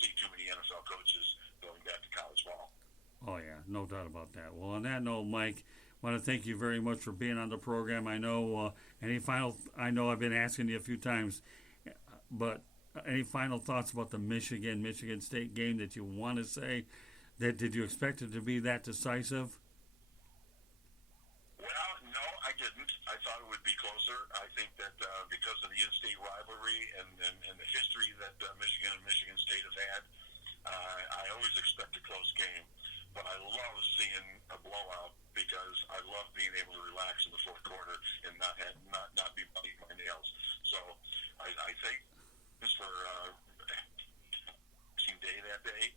see too many NFL coaches going back to college ball. Oh yeah, no doubt about that. Well, on that note, Mike, I want to thank you very much for being on the program. I know any final. I know I've been asking you a few times, but any final thoughts about the Michigan State game that you want to say? That did you expect it to be that decisive? Well, no, I didn't. I thought it would be closer. I think that because of the in-state rivalry and the history that Michigan and Michigan State have had, I always expect a close game. But I love seeing a blowout because I love being able to relax in the fourth quarter and not be biting my nails. So I think just for day that day,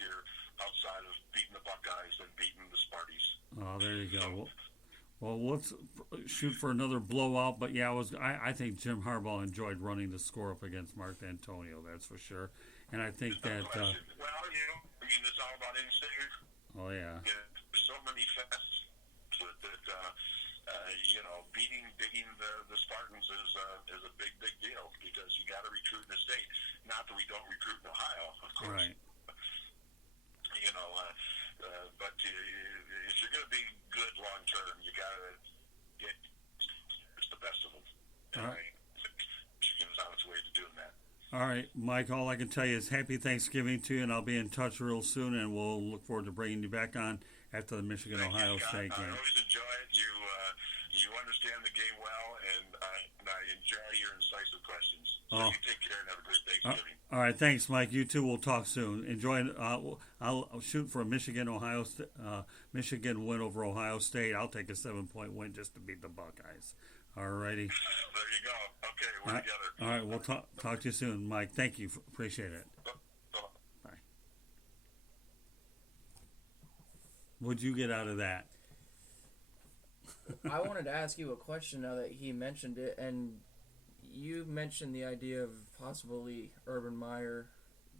you're outside of beating the Buckeyes and beating the Sparties. Oh, there you go. Well, let's shoot for another blowout. But yeah, I think Jim Harbaugh enjoyed running the score up against Mark D'Antonio. That's for sure. And I think that. Well, I mean, it's all about instinct. Oh yeah. There's so many facts that beating the Spartans is a big deal because you got to recruit in the state. Not that we don't recruit in Ohio, of course. Right. But if you're going to be good long term, you got to get the best of them. All right. Michigan's on its way to doing that. All right, Mike, all I can tell you is happy Thanksgiving to you, and I'll be in touch real soon, and we'll look forward to bringing you back on after the Michigan-Ohio State game. I always enjoy it. You understand the game well, and I enjoy your incisive questions. So you take care and have a great Thanksgiving. All right, thanks, Mike. You too. We'll talk soon. Enjoy. I'll shoot for a Michigan win over Ohio State. I'll take a 7-point win just to beat the Buckeyes. All righty. There you go. Okay, we're together. All right, we'll talk to you soon, Mike. Thank you. Appreciate it. Bye. What'd you get out of that? I wanted to ask you a question now that he mentioned it, and you mentioned the idea of possibly Urban Meyer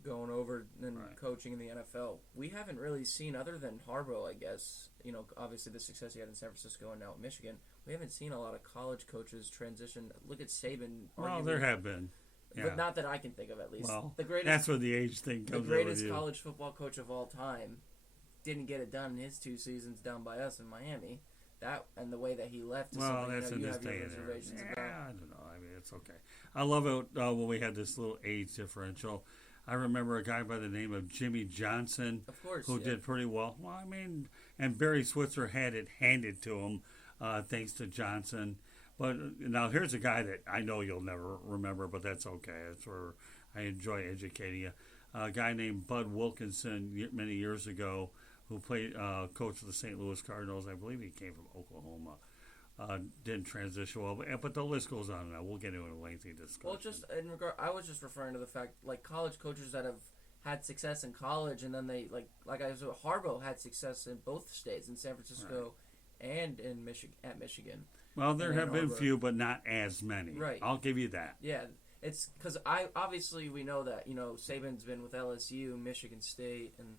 going over and coaching in the NFL. We haven't really seen, other than Harbaugh, I guess, obviously the success he had in San Francisco and now at Michigan, we haven't seen a lot of college coaches transition. Look at Saban. Well, there have been. Yeah. But not that I can think of, at least. Well, that's where the age thing comes in. The greatest college football coach of all time didn't get it done in his 2 seasons down by us in Miami. That and the way that he left. Well, that's in this day and age. I don't know. I mean, it's okay. I love it when we had this little age differential. I remember a guy by the name of Jimmy Johnson, of course, who did pretty well. Well, I mean, and Barry Switzer had it handed to him, thanks to Johnson. But now here's a guy that I know you'll never remember, but that's okay. That's where I enjoy educating you. A guy named Bud Wilkinson many years ago, who played coach of the St. Louis Cardinals. I believe he came from Oklahoma. Didn't transition well, but the list goes on. Now we'll get into a lengthy discussion. Well, just in regard, I was just referring to the fact, like college coaches that have had success in college, and then they like I said, Harbaugh had success in both states, in San Francisco and in Michigan. Well, there have been few, but not as many. Right. I'll give you that. Yeah, it's because obviously we know that Saban's been with LSU, Michigan State, and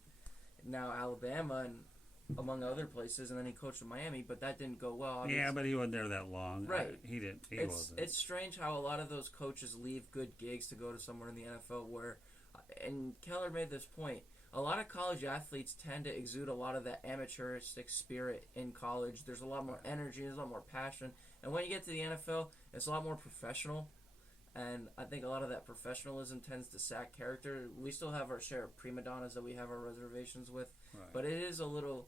now Alabama, and among other places, and then he coached in Miami, but that didn't go well. Obviously. Yeah, but he wasn't there that long. Right. He didn't. He wasn't. It's strange how a lot of those coaches leave good gigs to go to somewhere in the NFL where, and Keller made this point, a lot of college athletes tend to exude a lot of that amateuristic spirit in college. There's a lot more energy, there's a lot more passion, and when you get to the NFL, it's a lot more professional. And I think a lot of that professionalism tends to sack character. We still have our share of prima donnas that we have our reservations with. Right. But it is a little...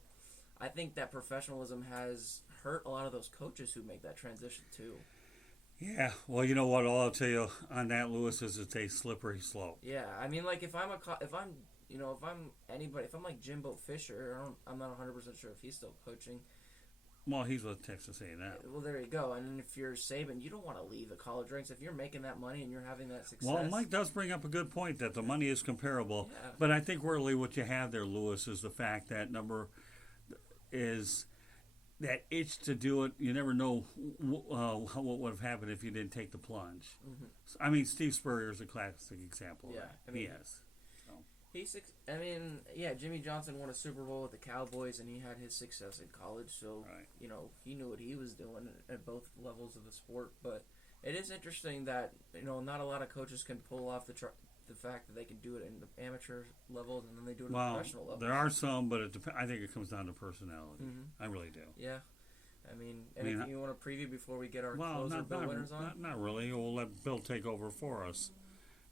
I think that professionalism has hurt a lot of those coaches who make that transition too. Yeah. Well, you know what? All I'll tell you on that, Lewis, is it's a slippery slope. Yeah. I mean, like, if I'm anybody, if I'm like Jimbo Fisher, I'm not 100% sure if he's still coaching. Well, he's with Texas A&M. Well, there you go. And if you're Saban, you don't want to leave the college ranks. If you're making that money and you're having that success. Well, Mike does bring up a good point that the money is comparable. Yeah. But I think really what you have there, Lewis, is the fact that is that itch to do it. You never know what would have happened if you didn't take the plunge. Mm-hmm. I mean, Steve Spurrier is a classic example of that. I mean, he is. Jimmy Johnson won a Super Bowl with the Cowboys, and he had his success in college, so, he knew what he was doing at both levels of the sport. But it is interesting that, not a lot of coaches can pull off the fact that they can do it in the amateur levels and then they do it at Well, the professional level. there are some, but I think it comes down to personality. Mm-hmm. I really do. Yeah. Anything you want to preview before we get our closer Bill Winters on? Not really. We'll let Bill take over for us.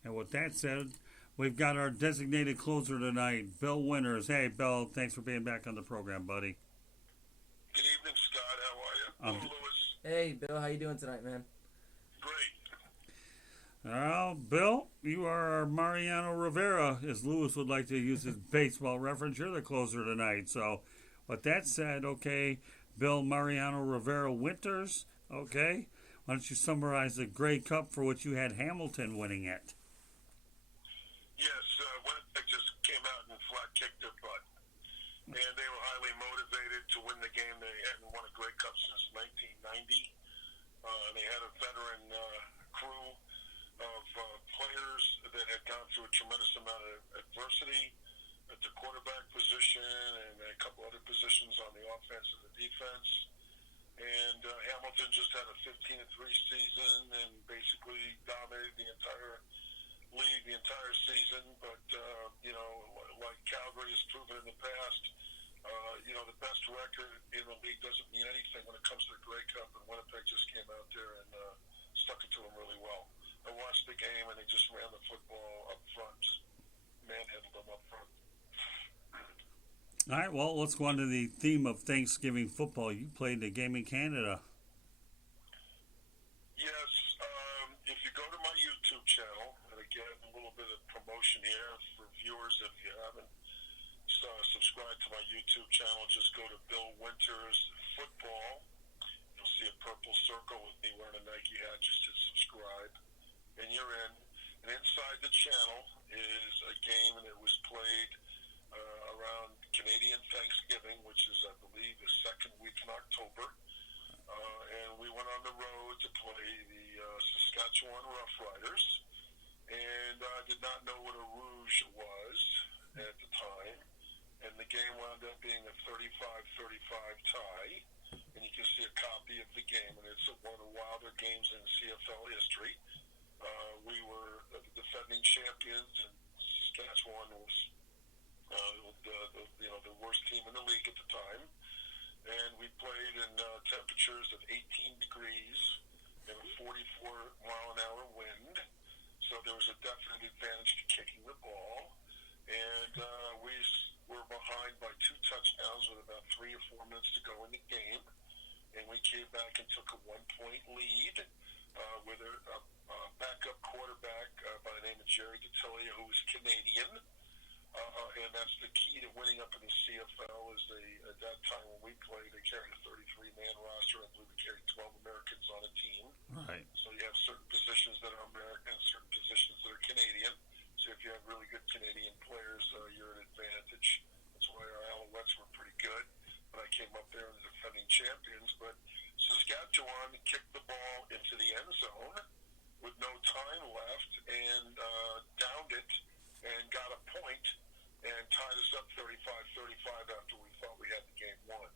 And with that said, we've got our designated closer tonight, Bill Winters. Hey, Bill, thanks for being back on the program, buddy. Good evening, Scott. How are you? Hello, Lewis. Hey, Bill. How you doing tonight, man? Great. Well, Bill, you are our Mariano Rivera, as Lewis would like to use his baseball reference. You're the closer tonight. So, with that said, okay, Bill Mariano Rivera Winters, okay, why don't you summarize the Grey Cup for which you had Hamilton winning it? Yes, Winnipeg just came out and flat kicked their butt. And they were highly motivated to win the game. They hadn't won a Grey Cup since 1990. They had a veteran crew of players that had gone through a tremendous amount of adversity at the quarterback position and a couple other positions on the offense and the defense. And Hamilton just had a 15-3 season and basically dominated the entire league the entire season. But, like Calgary has proven in the past, the best record in the league doesn't mean anything when it comes to the Grey Cup, and Winnipeg just came out there and stuck it to them really well. I watched the game, and they just ran the football up front, just manhandled them up front. All right, well, let's go on to the theme of Thanksgiving football. You played the game in Canada. Yes, if you go to my YouTube channel, and again, a little bit of promotion here for viewers if you haven't subscribed to my YouTube channel, just go to Bill Winters Football. You'll see a purple circle with me wearing a Nike hat. Just hit subscribe, and you're in. And inside the channel is a game that was played around Canadian Thanksgiving, which is, I believe, the second week in October. And we went on the road to play the Saskatchewan Roughriders. And I did not know what a rouge was at the time. And the game wound up being a 35-35 tie. And you can see a copy of the game. And it's one of the wilder games in CFL history. We were the defending champions, and Saskatchewan was the worst team in the league at the time. And we played in temperatures of 18 degrees and a 44-mile-an-hour wind. So there was a definite advantage to kicking the ball. And we were behind by 2 touchdowns with about 3 or 4 minutes to go in the game. And we came back and took a 1-point lead with a backup quarterback by the name of Jerry D'Attilio, who was Canadian. And that's the key to winning up in the CFL is at that time when we played, they carried a 33-man roster. I believe they carried 12 Americans on a team. Right. So you have certain positions that are American, certain positions that are Canadian. So if you have really good Canadian players, you're at an advantage. That's why our Alouettes were pretty good. But I came up there as the defending champions. But Saskatchewan kicked the ball into the end zone with no time left and downed it and got a point and tied us up 35-35 after we thought we had the game won.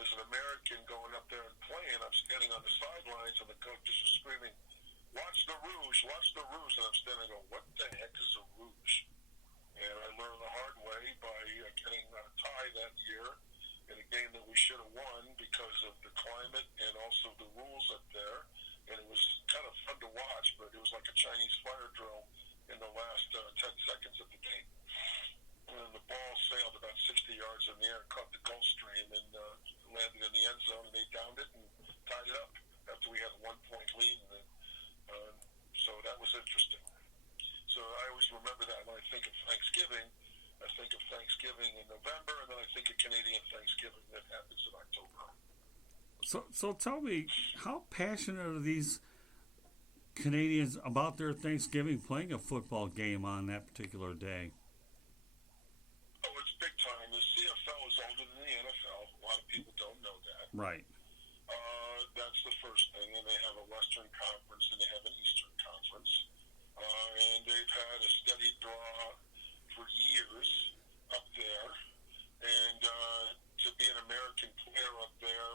As an American going up there and playing, I'm standing on the sidelines and the coach is screaming, watch the rouge, and I'm standing going, what the heck is a rouge? And I learned the hard way by getting a tie that year in a game that we should have won because of the climate and also the rules up there. And it was kind of fun to watch, but it was like a Chinese fire drill in the last 10 seconds of the game. And the ball sailed about 60 yards in the air, caught the Gulf Stream, and landed in the end zone, and they downed it and tied it up after we had a 1-point lead. And so that was interesting. So I always remember that when I think of Thanksgiving. I think of Thanksgiving in November, and then I think of Canadian Thanksgiving that happens in October. So tell me, how passionate are these Canadians about their Thanksgiving playing a football game on that particular day? Oh, it's big time. The CFL is older than the NFL. A lot of people don't know that. Right. That's the first thing. And they have a Western Conference and they have an Eastern Conference. And they've had a steady draw for years up there. And to be an American player up there,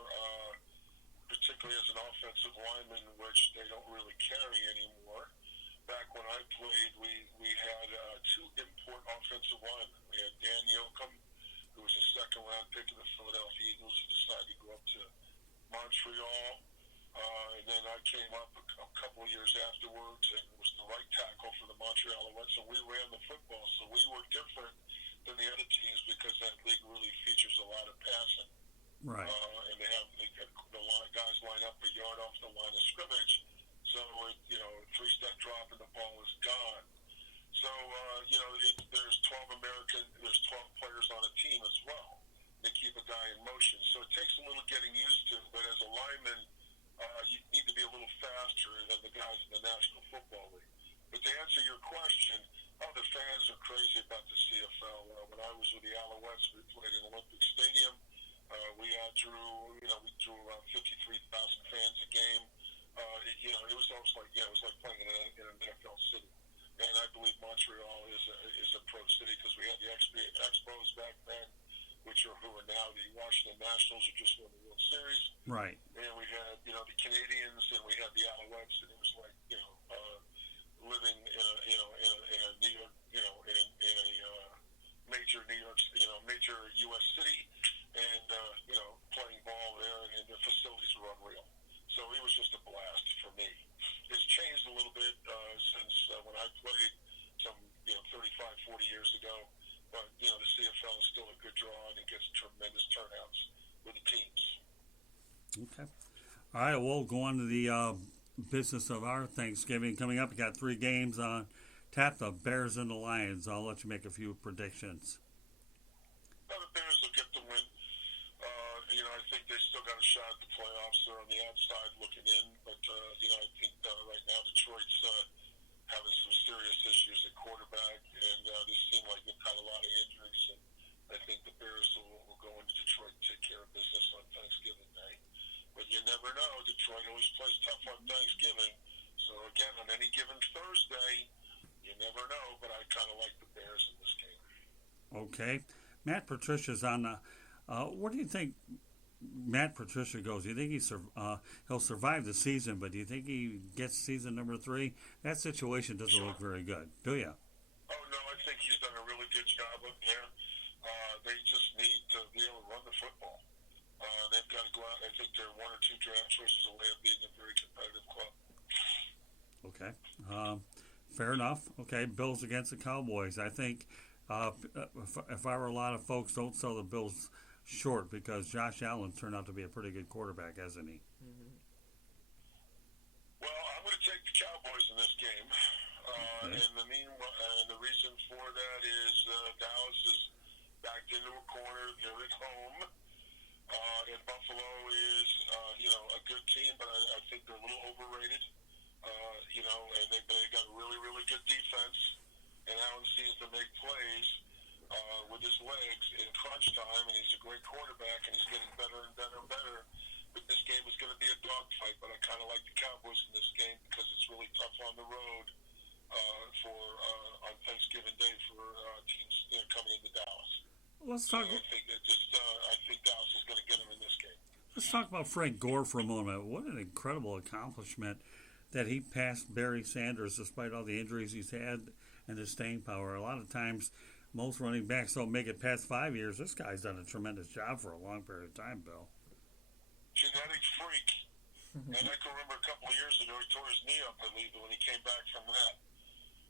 particularly as an offensive lineman, which they don't really carry anymore, back when I played, we had two import offensive linemen. We had Dan Yoakum, who was a second-round pick of the Philadelphia Eagles, who decided to go up to Montreal. And then I came up a couple of years afterwards and was the right tackle for the Montreal Alouettes. And we ran the football, so we were different than the other teams because that league really features a lot of passing. Right. And they got guys line up a yard off the line of scrimmage. So, three-step drop and the ball is gone. So, there's 12 players on a team as well. They keep a guy in motion. So it takes a little getting used to, but as a lineman, you need to be a little faster than the guys in the National Football League. But to answer your question, the fans are crazy about the CFL. When I was with the Alouettes, we played in Olympic Stadium. We drew around 53,000 fans a game. It was almost like it was like playing in an NFL city. And I believe Montreal is a pro city because we had the Expos back then, which are who are now the Washington Nationals, who just won the World Series. Right. And we had the Canadians, and we had the Alouettes, and it was like living in a New York, in a major New York, major U.S. city, and playing ball there, and the facilities were unreal. So it was just a blast for me. It's changed a little bit since when I played some 35, 40 years ago. But, the CFL is still a good draw, and it gets tremendous turnouts with the teams. Okay. All right, we'll go on to the business of our Thanksgiving. Coming up, we got 3 games on tap, the Bears and the Lions. I'll let you make a few predictions. Well, the Bears will get the win. I think they still got a shot at the playoffs. They're on the outside looking in. But, I think right now Detroit's having some serious issues at quarterback, and they seem like they've got a lot of injuries. And I think the Bears will go into Detroit and take care of business on Thanksgiving Day. But you never know. Detroit always plays tough on Thanksgiving. So, again, on any given Thursday, you never know. But I kind of like the Bears in this game. Okay. Matt Patricia's on the where do you think Matt Patricia goes? Do you think he'll survive the season, but do you think he gets season number 3? That situation doesn't look very good, do you? Oh, no, I think he's done a really good job up there. They just need to be able to run the football. They've got to go out. I think they're 1 or 2 draft choices away of being a very competitive club. Okay. Fair enough. Okay, Bills against the Cowboys. I think if I were a lot of folks, don't sell the Bills short because Josh Allen turned out to be a pretty good quarterback, hasn't he? Mm-hmm. Well, I'm going to take the Cowboys in this game. Okay. And the reason for that is Dallas is backed into a corner. They're at home. And Buffalo is, a good team, but I think they're a little overrated. And they got really, really good defense. And Allen seems to make plays with his legs in crunch time, and he's a great quarterback, and he's getting better and better and better. But this game is going to be a dogfight, but I kind of like the Cowboys in this game because it's really tough on the road on Thanksgiving Day for teams coming into Dallas. Let's talk. I think Dallas is going to get him in this game. Let's talk about Frank Gore for a moment. What an incredible accomplishment that he passed Barry Sanders despite all the injuries he's had and his staying power. A lot of times, most running backs don't make it past 5 years. This guy's done a tremendous job for a long period of time, Bill. Genetic freak. And I can remember a couple of years ago, he tore his knee up, I believe, when he came back from that.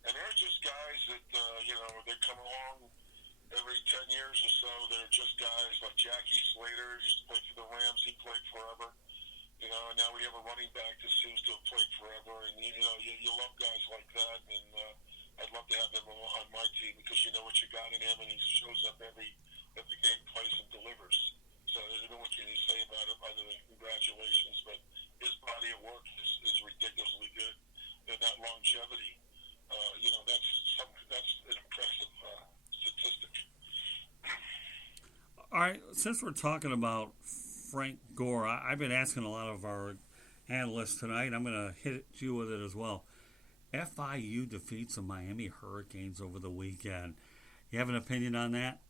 And they're just guys that, they come along every 10 years or so. They're just guys like Jackie Slater, used to play for the Rams. He played forever. And now we have a running back that seems to have played forever. And, you love guys like that. And I'd love to have him on my team because you know what you got in him, and he shows up every game, plays and delivers. So there's no what can you say about him other than congratulations. But his body of work is ridiculously good. And that longevity, that's an impressive statistic. All right, since we're talking about Frank Gore, I've been asking a lot of our analysts tonight. I'm going to hit you with it as well. FIU defeats the Miami Hurricanes over the weekend. You have an opinion on that?